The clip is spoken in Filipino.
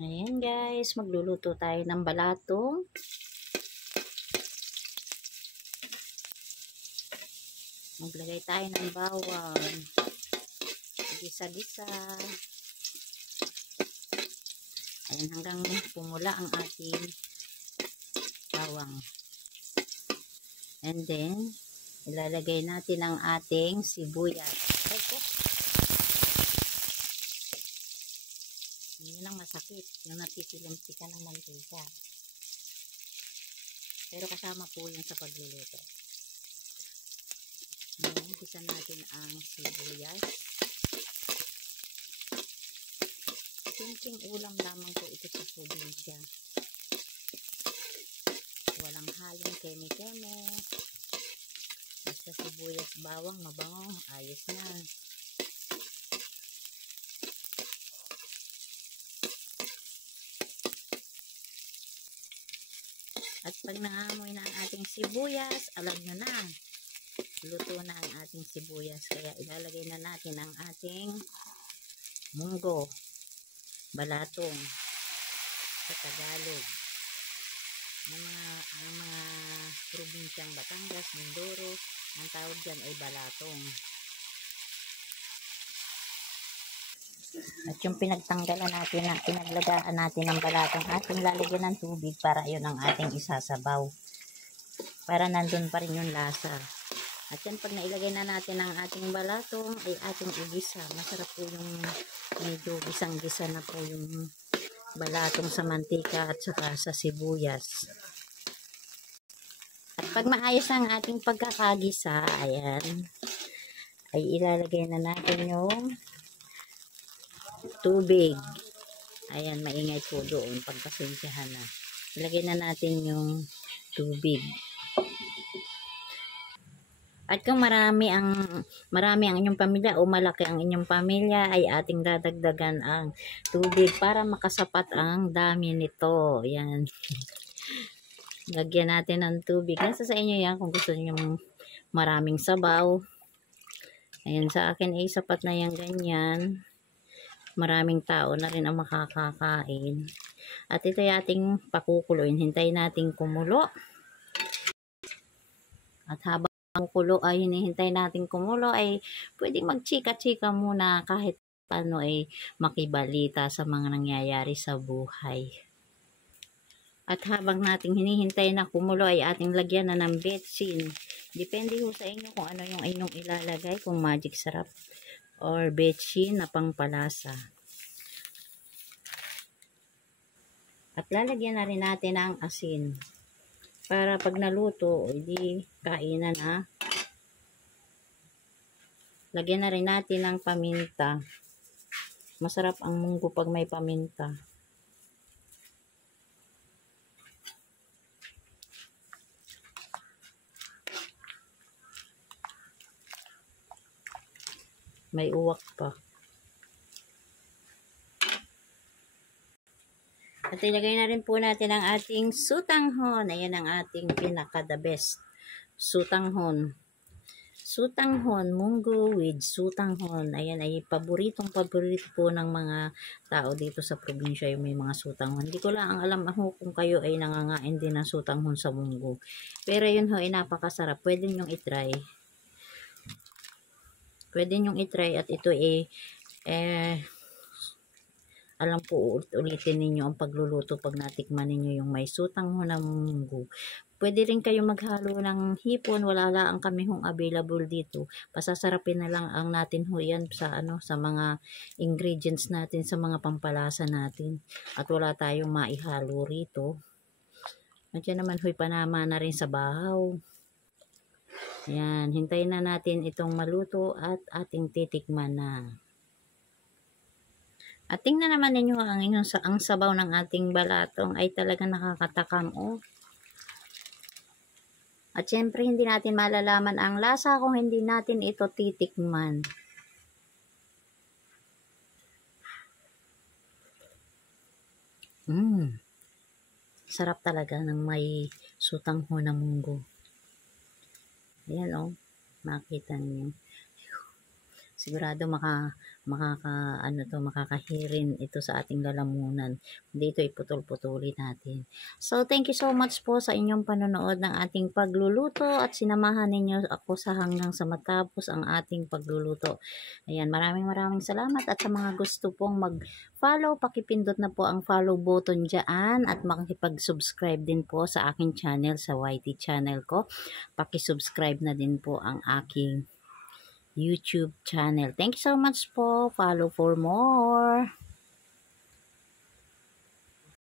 Ayan guys, magluluto tayo ng balatong. Maglagay tayo ng bawang. Gisa-gisa. Ayan, hanggang pumula ang ating bawang. And then, ilalagay natin ang ating sibuyas. Yun ang masakit, yung natitilamsikan ng mantika. Pero kasama po yun sa pagluluto. Ngayon, gisa natin ang sibuyas. Simpleng ulam lamang po ito sa probinsya. Walang halong keme-keme. Basta sibuyas, bawang, mabango, ayos na. At pag nangamoy na ang ating sibuyas, alam nyo na, luto na ang ating sibuyas. Kaya ilalagay na natin ang ating munggo, balatong, sa Tagalog. Ang mga probinsyang Batangas, Mindoro, ang tawag dyan ay balatong. At yung pinagtanggalan natin, pinaglagaan natin ng balatong, ating lalagyan ng tubig para yun ang ating isasabaw. Para nandun pa rin yung lasa. At yan, pag nailagay na natin ang ating balatong, ay ating igisa. Masarap po yung medyo gisang-gisa na po yung balatong sa mantika at saka sa sibuyas. At pag maayos ang ating pagkakagisa, ayan, ay ilalagay na natin yung tubig. Ayan, maingay po doon. Pagpasensyahan na. Ilagay na natin yung tubig. At kung marami ang inyong pamilya o malaki ang inyong pamilya, ay ating dadagdagan ang tubig para makasapat ang dami nito. Ayan. Lagyan natin ng tubig. Nasa sa inyo yan kung gusto niyo maraming sabaw. Ayan, sa akin ay sapat na yan ganyan. Maraming tao na rin ang makakakain. At ito ay ating pakukuloyin. Hintayin natin kumulo. At habang kumukulo ay hinihintay natin kumulo ay pwedeng magchika-chika muna kahit paano ay makibalita sa mga nangyayari sa buhay. At habang nating hinihintay na kumulo ay ating lagyan na ng betsin. Depende ho sa inyo kung ano yung inyong ilalagay, kung magic sarap or betsin na pangpalasa. At lalagyan na rin natin ang asin. Para pag naluto, hindi kainan na. Lagyan na rin natin ng paminta. Masarap ang munggo pag may paminta. May uwak pa. At ilagay na rin po natin ang ating sutanghon. Ayan ang ating pinaka-the best. Sutanghon. Sutanghon, munggo with sutanghon. Ayan ay paborito po ng mga tao dito sa probinsya yung may mga sutanghon. Hindi ko lang alam kung kayo ay nangangain din ng sutanghon sa munggo. Pero yun ho ay napakasarap. Pwede nyong itry. Pwede nyong itry at ito alam po, ulitin ninyo ang pagluluto pag natikman ninyo yung may sutanghon na munggo. Pwede rin kayo maghalo ng hipon, wala lang kami hong available dito. Pasasarapin na lang ang natin ho yan sa mga ingredients natin, sa mga pampalasa natin. At wala tayong maihalo rito. At yan naman ho'y panama na rin sa bahaw. Yan, hintayin na natin itong maluto at ating titikman na. At tingnan naman ninyo ang sabaw ng ating balatong ay talagang nakakatakam. At syempre hindi natin malalaman ang lasa kung hindi natin ito titikman. Sarap talaga ng may sutanghon na munggo. Ayan makita niyo. Sigurado makakahirin ito sa ating lalamunan. Dito iputol-putulin natin. So, thank you so much po sa inyong panonood ng ating pagluluto at sinamahan ninyo ako sa hanggang sa matapos ang ating pagluluto. Ayan, maraming salamat at sa mga gusto pong mag-follow, pakipindot na po ang follow button dyan at makikipag-subscribe din po sa aking channel, sa YT channel ko. Pakisubscribe na din po ang aking YouTube channel. Thank you so much po. Follow for more.